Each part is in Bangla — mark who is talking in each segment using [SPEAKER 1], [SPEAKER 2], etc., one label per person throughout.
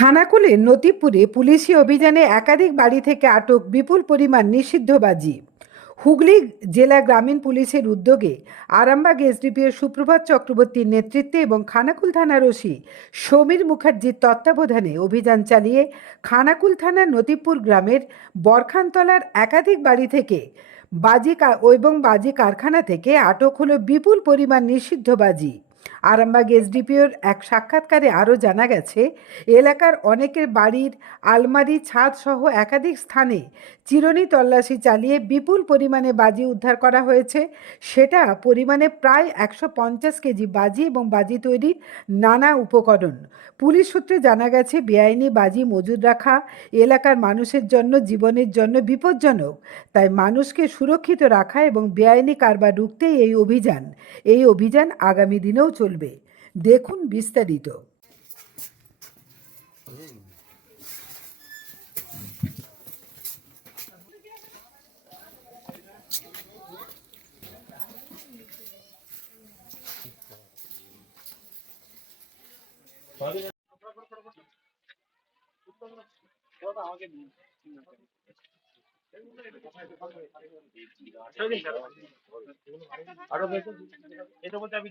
[SPEAKER 1] খানাকুলে নতিপুরে পুলিশি অভিযানে একাধিক বাড়ি থেকে আটক বিপুল পরিমাণ নিষিদ্ধ বাজি। হুগলি জেলা গ্রামীণ পুলিশের উদ্যোগে আরামবাগ এসডিপিও সুপ্রভাত চক্রবর্তীর নেতৃত্বে এবং খানাকুল থানার ওসি সমীর মুখার্জির তত্ত্বাবধানে অভিযান চালিয়ে খানাকুল থানার নতিপুর গ্রামের বরখানতলার একাধিক বাড়ি থেকে বাজি এবং বাজি কারখানা থেকে আটক হলো বিপুল পরিমাণ নিষিদ্ধ বাজি। আরামবাগ এসডিপিওর এক সাক্ষাৎকারে আরও জানা গেছে, এলাকার অনেকের বাড়ির আলমারি, ছাদ সহ একাধিক স্থানে চিরুনি তল্লাশি চালিয়ে বিপুল পরিমাণে বাজি উদ্ধার করা হয়েছে। সেটা পরিমাণে প্রায় একশো পঞ্চাশ কেজি বাজি এবং বাজি তৈরির নানা উপকরণ। পুলিশ সূত্রে জানা গেছে, বেআইনি বাজি মজুদ রাখা এলাকার মানুষের জন্য, জীবনের জন্য বিপজ্জনক। তাই মানুষকে সুরক্ষিত রাখা এবং বেআইনি কারবার রুখতেই এই অভিযান। এই অভিযান আগামী দিনেও চলবে। দেখুন বিস্তারিত।
[SPEAKER 2] আরও বেশি এটা বলতে আমি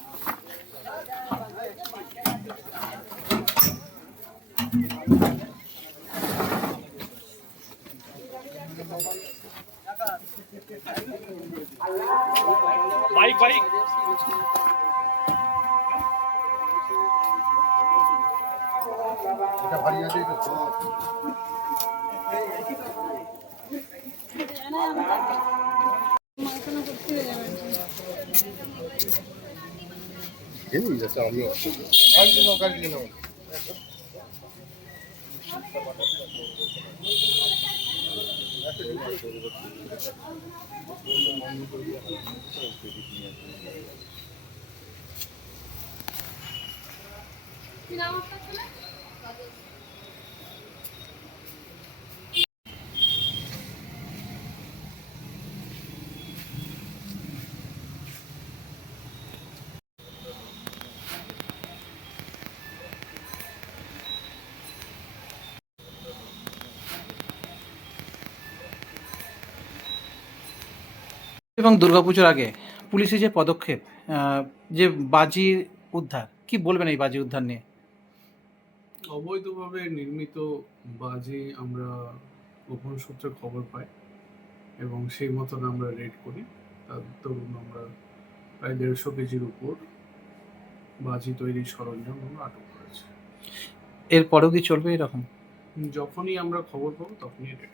[SPEAKER 2] আরও আছে নেই। সেটা আমি
[SPEAKER 3] ওই বস্তাটা খালি আছে ধরে যাবে নে?
[SPEAKER 2] বাইক বাইক
[SPEAKER 3] কি নাম আপনার ছেলে?
[SPEAKER 4] এবং দুর্গাপুজোর আগে পুলিশের যে পদক্ষেপ যে বাজি উদ্ধার কি বলবেন এই বাজি উদ্ধার নিয়ে?
[SPEAKER 5] অবৈধভাবে নির্মিত বাজি আমরা গোপন সূত্রে খবর পাই এবং সেই মতন আমরা রেড করি। তার দরুন আমরা প্রায় দেড়শো কেজির উপর বাজি তৈরির সরঞ্জাম আমরা আটক করেছি।
[SPEAKER 4] এরপরেও কি চলবে এরকম?
[SPEAKER 5] যখনই আমরা খবর পাবো তখনই রেড